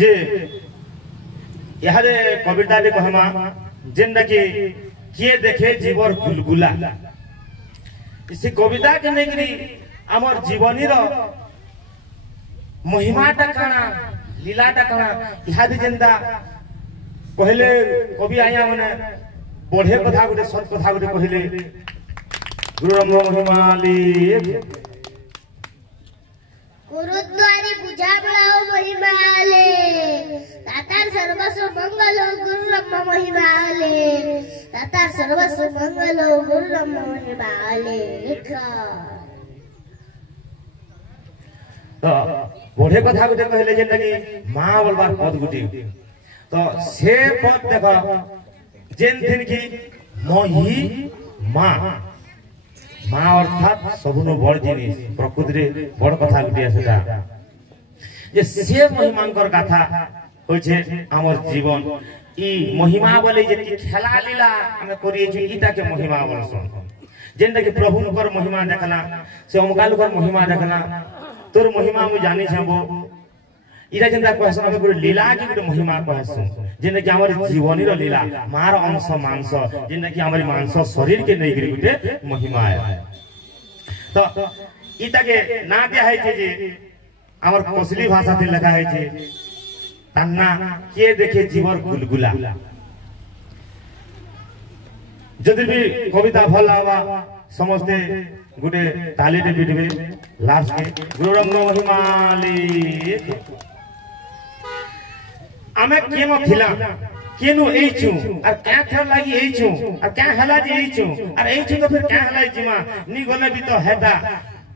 जे यारे कविता रे कहमा जेंदा कि किए देखे जीवर गुलगुला इसी कविता के नेगरी हमर जीवनी रो महिमाटा काना लीलाटा काना इहादी जेंदा कहले कवि आया माने बढ़े कथा गुटे सत कथा गुटे कहले गुरु ब्रह्म महिमाली गुरुद्वारी पूजा बड़ाओ महिमाले तातार सर्वस्व मंगलो गुरु ब्रह्म महिमाले तातार सर्वस्व मंगलो गुरु ब्रह्म महिमाले तो बढ़े कथा गुटे कहले जेंदा कि मां बोलबार पद गुटे तो से पद देखो जेन दिन की मही मां मां अर्थात सबुनु बड़ जिनिस प्रकृति रे बड़ कथा गुटे सेटा जे से महिमांकर गाथा होय छे हमर जीवन ई महिमा बोले जे खेला लीला हमें करिए छु इटा के महिमा बोलसन जेंदा कि प्रभुकर महिमा देखला से अमकालकर महिमा देखला तोर महिमा मु जानि छबो इरा जेंदा कहसन के गुटे लीला के गुटे महिमा कहसन जेंदा कि हमर जीवनी रो लीला मार अंश मांस जेंदा कि हमर मांस शरीर के नै गिरी गुटे महिमा है तो इटा के ना दिया है जे हमर कोसली भाषा ते लगा है जे तन्ना के देखे जीवर गुलगुला जदि भी कविता भल आवा समझते गुटे ताली रे बिडबे लास्ट के गुरु ब्रह्म महिमाली आमे केनो थिला केनो एई छु और क्या थर लागी एई छु और क्या हला जे एई छु और एई छु तो फिर क्या हला जिमा नी गले भी तो हेता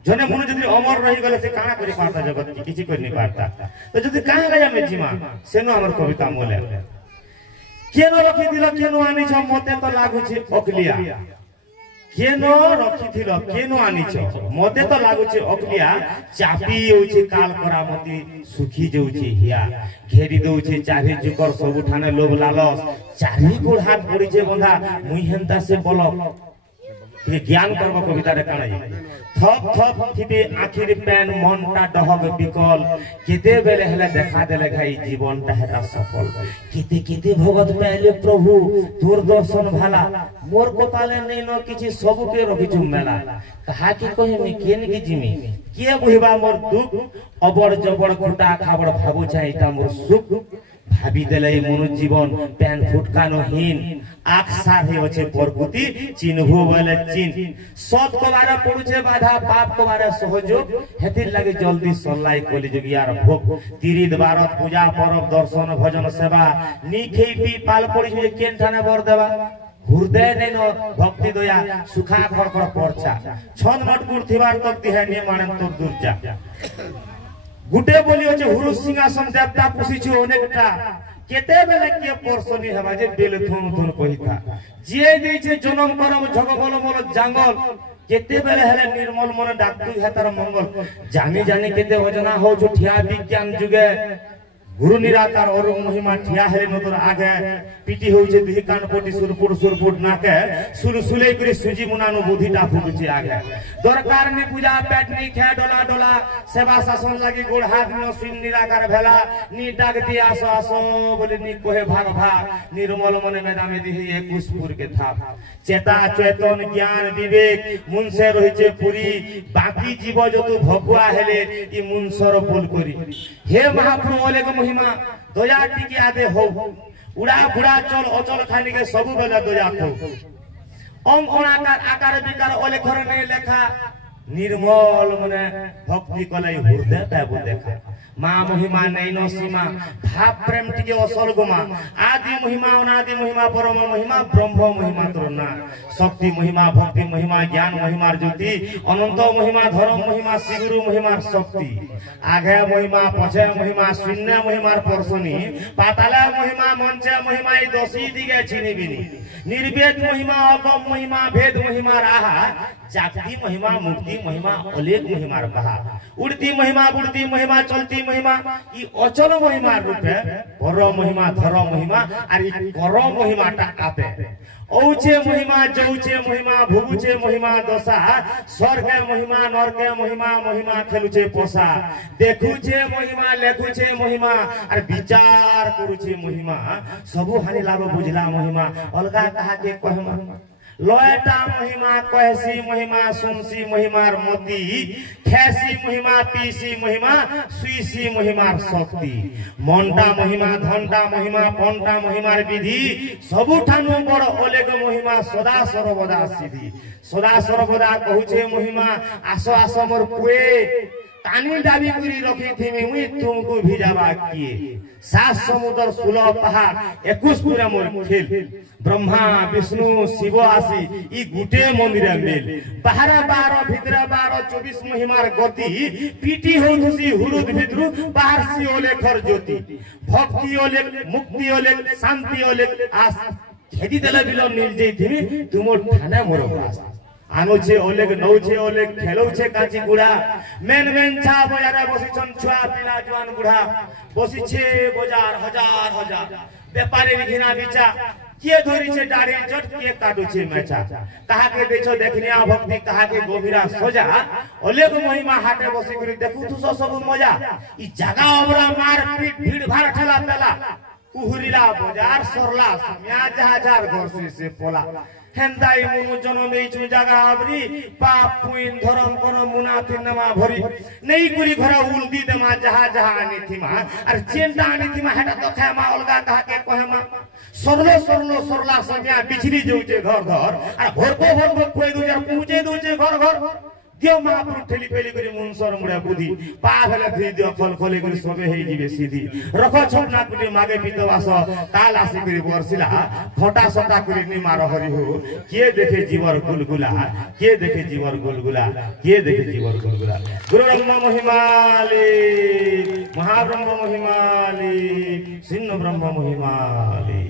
जने मन जदि अमर रही गले से काना करि पाता जगत की किछि करि नै पाता तो जदि का हला जामे जिमा सेनो हमर कविता मोले केनो रखि दिलो केनो आनी छ मते तो लागु छै अकलिया केनो रखि थिलो केनो आनी छ मते तो लागु छै अकलिया चापी होछि काल करामती सुखी जाउछि हिया घेरी दउछि चारि जुकर सब ठाने लोभ लालस चारि गोड़ हाथ पड़ी छै बंधा मुई हेंता से बोलो ये ज्ञान कर्म कविता रे काना थप थप थिबे आखिर पेन मनटा डहग बिकल केते बेले हले देखा देले भाई जीवनटा हेता सफल केते केते भगत पहले प्रभु तोर दर्शन भाला मोर कपाले नै न किछि सब के रखि छु मेला कहा कि कहे मी केन की जिमी के बहिबा मोर दुख अबड़ जबड़ खुटा खाबड़ भाबो चाइटा मोर सुख भाबी देले मनु जीवन पेन फुटकानोहीन आख साथे होछे प्रकृति चिन्हबो बोले चिन्ह सत को बारे पड़ुछे बाधा पाप को बारे सहयोग हेतिर लागे जल्दी सल्लाई कोली जोगियार भोग तिरिद बारत पूजा परब दर्शन भजन सेवा निखै पी पाल पड़ी जे केन ठाने बर देबा हृदय नैन भक्ति दया सुखा खड़खड़ परछा छन मटकुर थिबार तक दिहे नि मानन तो दुर्जा गुटे बोली होचे हुरु सिंहासन देवता पुसिछु अनेकटा केते बेले के परसनी हेबा जे बेल थुन थुन कहिता जे देइछे जन्म करम झग बोल मोल जांगल केते बेले हेले निर्मल मन डाक्तु हेतार मंगल जानी जानी केते वजना हो जो ठिया विज्ञान जुगे गुरु निराकार और महिमा ठिया हेले नतर आगे पीटी होइछे दुही कान कोटी सुरपुर नाके सुलसुले करी सुजी मुनानु बुद्धिटा फुटुछे आगे दरकार नि पूजा पेट नि खे डोला डोला सेवा शासन लागि गोड़ हाथ न सिन निराकार भेला नि डाक दिया आसो बोले नि कोहे भाग भाग निर्मल मन मेदामे दिहि 21 पुर के था चेता चेतन ज्ञान विवेक मन से रहिछे पुरी बाकी जीव जतु भगवा हेले इ मुनसर फूल करी हे महाप्रभु ओले महिमा दया टिके आदे हो उड़ा बुड़ा चल अचल खानी के सब बेला दया हो अंग अनाकार आकार विकार ओले खर नै लेखा निर्मल मने भक्ति कलै हृदय ताबु देखा मां महिमा नैनो सीमा भाव प्रेम टिके असल गुमा आदि महिमा अनादि महिमा परम महिमा ब्रह्म महिमा तोरना शक्ति महिमा भक्ति महिमा ज्ञान महिमा ज्योति अनंत महिमा धर्म महिमा शिवगुरु महिमा शक्ति आगे महिमा पछे महिमा शून्य महिमा परसनी पाताल महिमा मंच महिमा ई दसी दिगे छिनी बिनी निर्वेद महिमा अगम महिमा भेद महिमा राहा जाति महिमा मुक्ति महिमा अलेख महिमा रहा उड़ती महिमा बुड़ती महिमा चलती ती महिमा इ अचल महिमा रूपे पर महिमा धर महिमा আর ই কর महिमाটা আপে औचे महिमा जौचे महिमा भुगुचे महिमा दशा स्वर्गे महिमा नरके महिमा महिमा खेलुचे पोसा देखुचे महिमा लेखुचे महिमा और विचार करुचे महिमा सबु हानि लाभ बुझला महिमा अलगा कहा के कहमा लयटा महिमा कहसी महिमा सुनसी महिमार मोती खेसी महिमा पीसी महिमा सुईसी महिमार शक्ति मनटा महिमा धनटा महिमा पनटा महिमार विधि सबुठानु बड़ अलेग महिमा सदा सर्वदा सिद्धि सदा सर्वदा कहूचे महिमा आसो आसो मोर पुए कानी दाबी करी रखी थी मुई तुमको भिजावा किए 7 समुद्र 16 पहाड़ 21 पूरा मोर खेल ब्रह्मा विष्णु शिव आसी इ गुटे मंदिर मेल 12 12 भितर 12 24 महिमार गति पीटी होतुसी हुरुद भितरु बाहर सी ओले खर ज्योति भक्ति ओले मुक्ति ओले शांति ओले आस खेदी देला बिलो नील जई थिमी तुमोर थाना मोर पास आनोचे ओलेग नौचे ओलेग खेलौचे काची गुड़ा मेन मेन छा बजारे बसिछन छुआ पिला जवान बुढ़ा बसिछे बजार हजार हजार व्यापारी घिना बिचा के धरिछे दाढ़ी जट के काटुछे मेचा कहा के देखो देखनिया भक्ति कहा के गोभिरा सोजा ओलेग महिमा हाटे बसि करी देखु तु सब मजा इ जगह ओबरा मार पीट भीड़ भाड़ ठेला पेला उहुरिला बाजार सरला म्या जहाजार घर से पोला हेंदाई मुनु जनमे छु जगह आबरी पाप पुइन धरम कोन मुनाफि नमा भरी नहीं कुरी घरा उल्दी देमा जहा जहा आनी थिमा अर चेंटा आनी थिमा हेटा तो खामा अलगा कहा के कहमा सरलो सरलो सरला समिया बिछरी जोचे घर घर अर भरको कोई दो जार पूजे दोचे घर घर दियो महापुर ठेली पेली करी मुनसर मुड़ा बुद्धि पा भेले धि दियो खल खले करी सबे हेई जिवे सीधी रखो छपना कुटी मागे पितवास काल आसी करी बरसिला खोटा सटा करी नि मार हरि हो के देखे जीवर गुलगुला के देखे जीवर गुलगुला के देखे जीवर गुलगुला गुरु ब्रह्मा महिमाली महाब्रह्म महिमाली सिन्न ब्रह्म महिमाली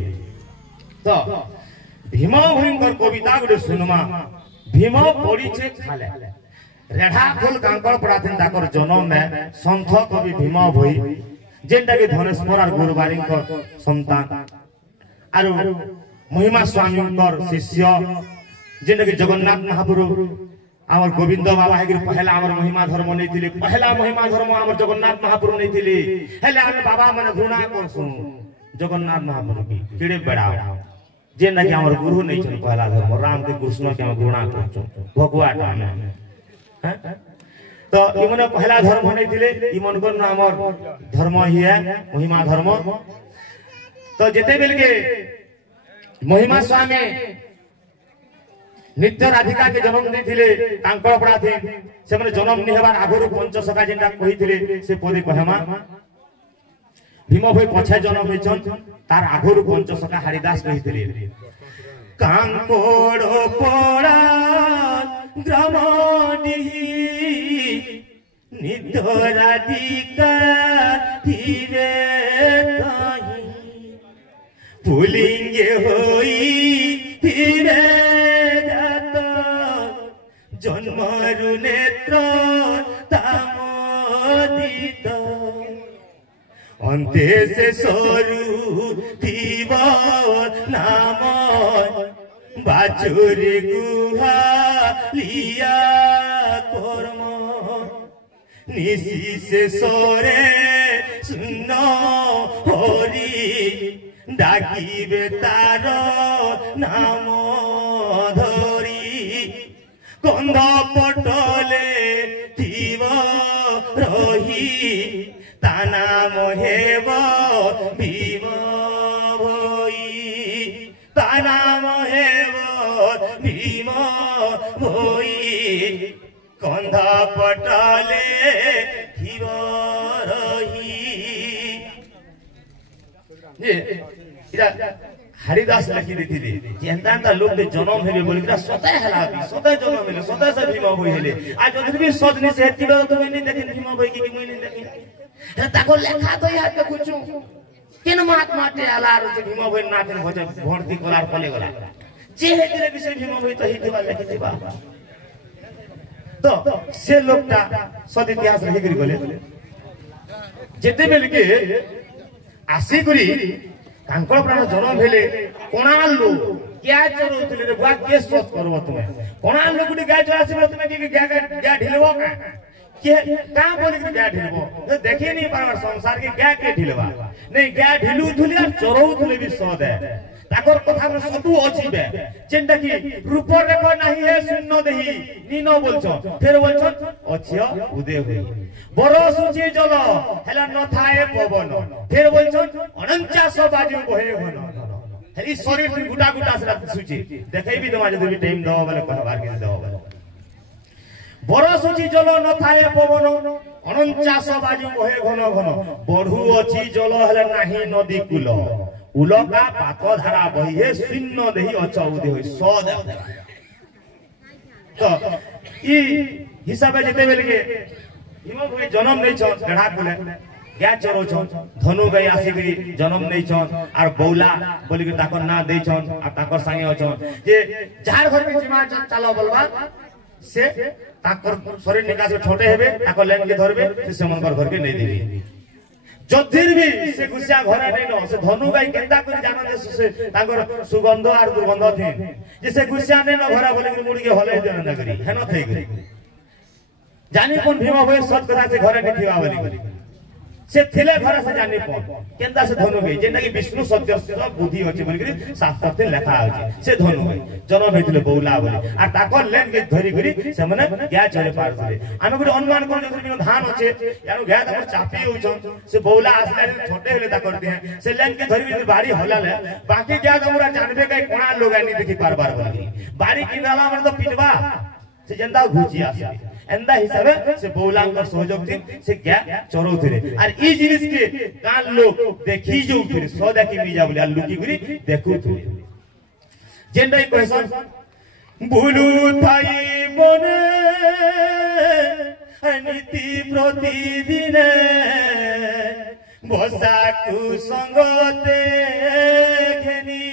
तो भीमा भयंकर कविता गुडे सुनमा भीमा पड़ी छे खाले रेढ़ा फूल कांकड़ पड़ाथिन ताकर जन्म में संथ कवि भीमा भई जेंटा के धनेश्वर और गुरुबारी संतान आरो महिमा स्वामी शिष्य जेंटा के जगन्नाथ महाप्रभु आमर गोविंद बाबा है पहला आमर महिमा धर्म नहीं थिले पहला महिमा धर्म आमर जगन्नाथ महाप्रभु नहीं थिले हेले आमे बाबा माने घृणा करसु जगन्नाथ महाप्रभु की किड़े बेड़ा जेंटा के आमर गुरु नहीं छन पहला धर्म राम के कृष्ण के हम घृणा करसु भगवा टाने तो इमने पहला धर्म नहीं थिले इमन को नामर धर्म ही है महिमा धर्म तो जेते बेल के महिमा स्वामी नित्य राधिका के जन्म नहीं थिले कांकड़ पड़ा थे से माने जन्म नहीं हेबार आगुरु पंचसखा जेंटा कहि थिले से पदे कहमा भीम भाई पछे जन्म होइछन तार आगुरु पंचसखा हरिदास कहि थिले कांकड़ पड़ा ग्रामडी नित्य राधिका धीरे ताही पुलिंगे होई धीरे जाता जन्मरु नेत्र तामोदित अंते से सरू थीव नाम बाचुरी गुहा लिया कर्म निशी से सोरे सुनो हरि डाकिबे तार नाम धरी कंध पटले थीव रही ता नाम हेब भीम भई ता नाम हेब भीम भई कंध पटले थीव रही हरिदास लिखि देथिले जेंता लोग के जन्म हेबे बोली सतय हला सतय जन्म हेले सतय से भीम भई हेले आज जदि भी सजनी से हेतिबे तो नहीं देखिन भीम भई की मुई नहीं देखिन ताको लेखा तो याद के कुछु केन महात्मा ते आला रे भीम भई नाथिन भज भर्ती कलार पले गला जे हेतिले विषय भीम भई तो हेतिबा लेखिबा तो से लोकटा सद इतिहास रहि गले যেতে বেলকে আসি করি কাঙ্কল প্রাণ জন্ম হেলে কোণার লোক क्या चरोतले रे बुआ के सोच करबो तुमे कोना लोग गुडी गाय चरा आसीबो तुमे के गाय ढिलबो के का बोली के गाय ढिलबो देखि नहीं परवर संसार के गाय के ढिलबा नहीं गाय ढिलू थुली और चरौथुले भी सद है ताकर कथा में सतु अछि बे जेंटा की रूप रेख नाही है शून्य देही नीनो बोलछो फिर बोलछो अछियो उदय होई बरो सुची जल हेला न थाए पवन फिर बोलछो 49 बाजू बहे घन ई शरीर तुम गुटा गुटा से सुची देखै भी तमा जदी टाइम दो बोले कहबार के दो बोले बरो सुची जल न थाए पवन 49 बाजू बहे घन घन बढु अछि जल हेला नाही नदी कुल उलका पात धारा बहिए शून्य देही अचौदे होई सद तो ई हिसाबे जते बेले के हिम भई जन्म नै छ गढ़ा कुले गाय चरो छ धनु गाय आसी गई जन्म नै छ और बौला बोली के ताकर ना दे छ आ ताकर संगे अछ जे जार घर के जिमा चलो बोलबा से ताकर शरीर निकास छोटे हेबे ताकर लेन के धरबे से समनकर घर के नै देबी जदिर भी से गुसिया घरे नै न से धनु गाय केंदा कर जान दे से ताकर सुगंध और दुर्गंध थी जे से गुसिया नै न घरा बोले के मुड़ी के हले देन न करी हेन थई गई जानी कोन भीमा होय सत कथा से घरे नै थिवा बोली से थिले घर से जानी पन केंदा से धनु गई जेंदा कि विष्णु सत्य सब बुद्धि अछि बोली के शास्त्र में लिखा अछि से धनु गई जन्म हेतिले बौला बोली आ ताकर लेन के धरी घरी से माने गाय चरे पार छले आमे गुडी अनुमान कर जे धान अछि यानो गाय तकर चापी होछन से बौला आसले छोटे हेले ता करते हैं से लेन के धरी बाड़ी होला ले बाकी गाय हमरा जानबे के कोना लोग नहीं देखि पार बार बोली बाड़ी किनाला मन तो पिटवा से जनता घुची आसे एंदा हिसाबे से बौलांकर सहयोग थी से क्या चरो थे और ई जिनिस के कान लोग देखी जो फिर सौदा की बीजा बोले लुकी गुरी देखो थे जेंडा क्वेश्चन भूलू थाई मने नीति प्रतिदिन भसा कुसंगते घेनी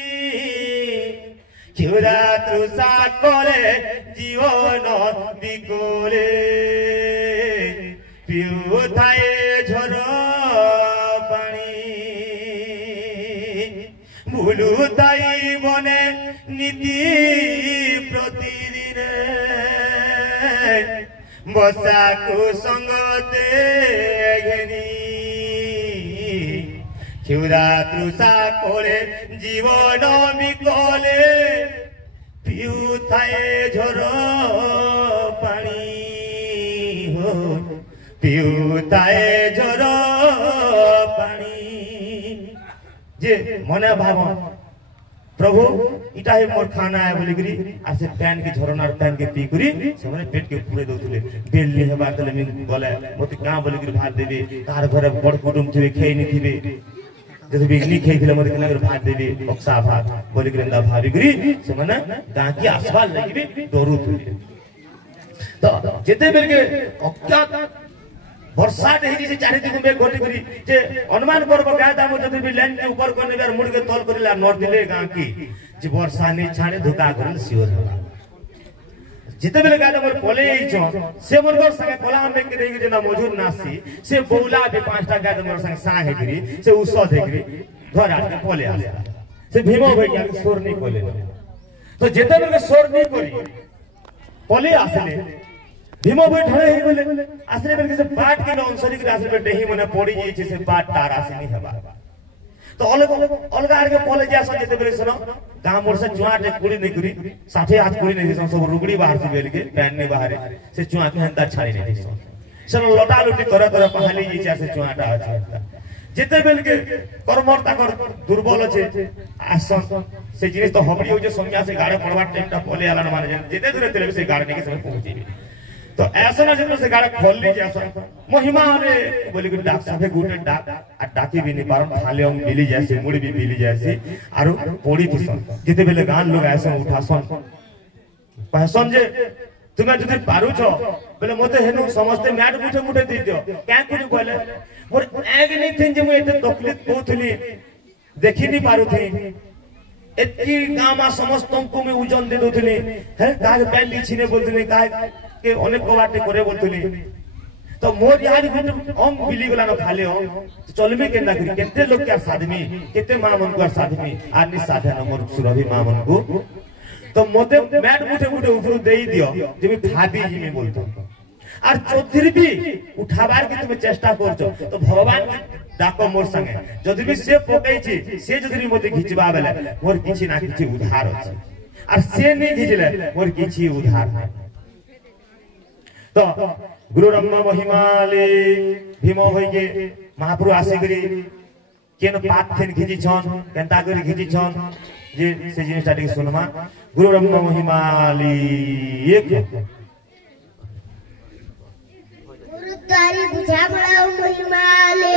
क्षुरा तृषा करे जीवन बिकोले पिउथाए झर पानी भूलुताई मने नीति प्रतिदिन बसा कुसंगते घेनी क्षुरा तृषा करे जीवन बिकोले पिउथाए झर पानी हो पिउथाए झर पानी जे मने भाव प्रभु इटा है मोर खाना है बोली करी आ से पैन के झरनार पैन के पी करी से माने पेट के पूरे दोथले बेल ले हेबा तले मिन बोले मते का बोली करी भात देबे कार घरे बड़ कुटुम थिबे खेई नि थिबे जैसे बिगनी खेई थिले मते केना भात देबे बक्सा भात बोली करी ना भाबी करी से माने गांकी आसवाल लागिबे डरू थिबे तो जेते बेल के अज्ञात वर्षा देही से चारि दिन में घटी करी जे अनुमान करबो गाय दाम जति भी लाइन के ऊपर कोने बेर मुड़ के तल करिला नोट दिले गांकी जे वर्षा नहीं छाड़े धुका करल सियोर होला जिते बेले गाय दाम पोले छ से मोर संगे कोला में के देही जेना मजूर नासी से बौला बे पांचटा गाय दाम संगे सा हे करी से उसो दे करी घर आ के पोले आसे से भीमो भैया के सोर नहीं कोले तो जिते बेले सोर नहीं करी पोले आसले भीमो भाई ढळे हे बोले आसरे बेल के से बाट के अनुसरी के आसरे बेटे ही मने पड़ी जे छे से बाट तारा से नहीं हेबा तो अलगा आर के पोले जा सके जेते बेले सुनो गाम मोर से चुआ के कुड़ी नहीं करी साथे हाथ कुड़ी नहीं सब रुगड़ी बाहर से बेल के पैन नहीं बाहर से चुआ के हंदा छाड़ी नहीं चलो लटा लुटी करे करे पहाली जे छे से चुआटा আছে जेते बेल के कर्मर्ता कर दुर्बल আছে आसन से जिनिस तो हमड़ी हो जे संज्ञा से गाड़े पड़वा टाइमटा पोले आला माने जेते दूर तेरे से गाड़ने के समय पहुंची तो ऐसा ना जितना से गाड़ा खोल लीजिए ऐसा महिमा रे बोली कि डाक सफे गुटे डाक आ डाकी भी नहीं पारम थाले हम मिली जैसे मुड़ी भी मिली जैसे आरो पोड़ी थीसन जिते बेले गान लोग ऐसा उठासन पहसन जे तुम्हें जदि पारू छ बोले मते हेनु समस्त मैट मुठे मुठे दे दियो क्या कुछ बोले मोर एग नहीं थिन जे मु एते तकलीफ बहुतली देखि नहीं पारू थी एतकी गामा समस्तों को मैं उजन दे दोथली है काहे पैंडी छिने बोलथली काहे के अनेक बाटे करे बोलथली तो मोर यार गुट ओम बिली गला न खाले ओम तो चलबे केना करी केते लोग के साधमी केते मां मन को साधमी आनी साधे न मोर सुरभि मां मन को तो मोते मैट मुठे मुठे ऊपर देई दियो जेबी भाबी हिमी बोलतो और चौधरी भी उठाबार के तुम चेष्टा करछो तो भगवान डाको मोर संगे जदि भी से पकई छी से जदि मोते घिचबा बेले मोर किछि ना किछि उधार अछि और से नहीं घिचले मोर किछि उधार नै तो गुरु ब्रह्मा महिमाले भीम होई के महाप्रभु आसे करी केन पात थेन घिची छन केनता करी घिची छन जे से जिनिसटा टिके सुनमा गुरु ब्रह्मा महिमाले एक गुरुद्वारी बुझा बड़ाओ महिमाले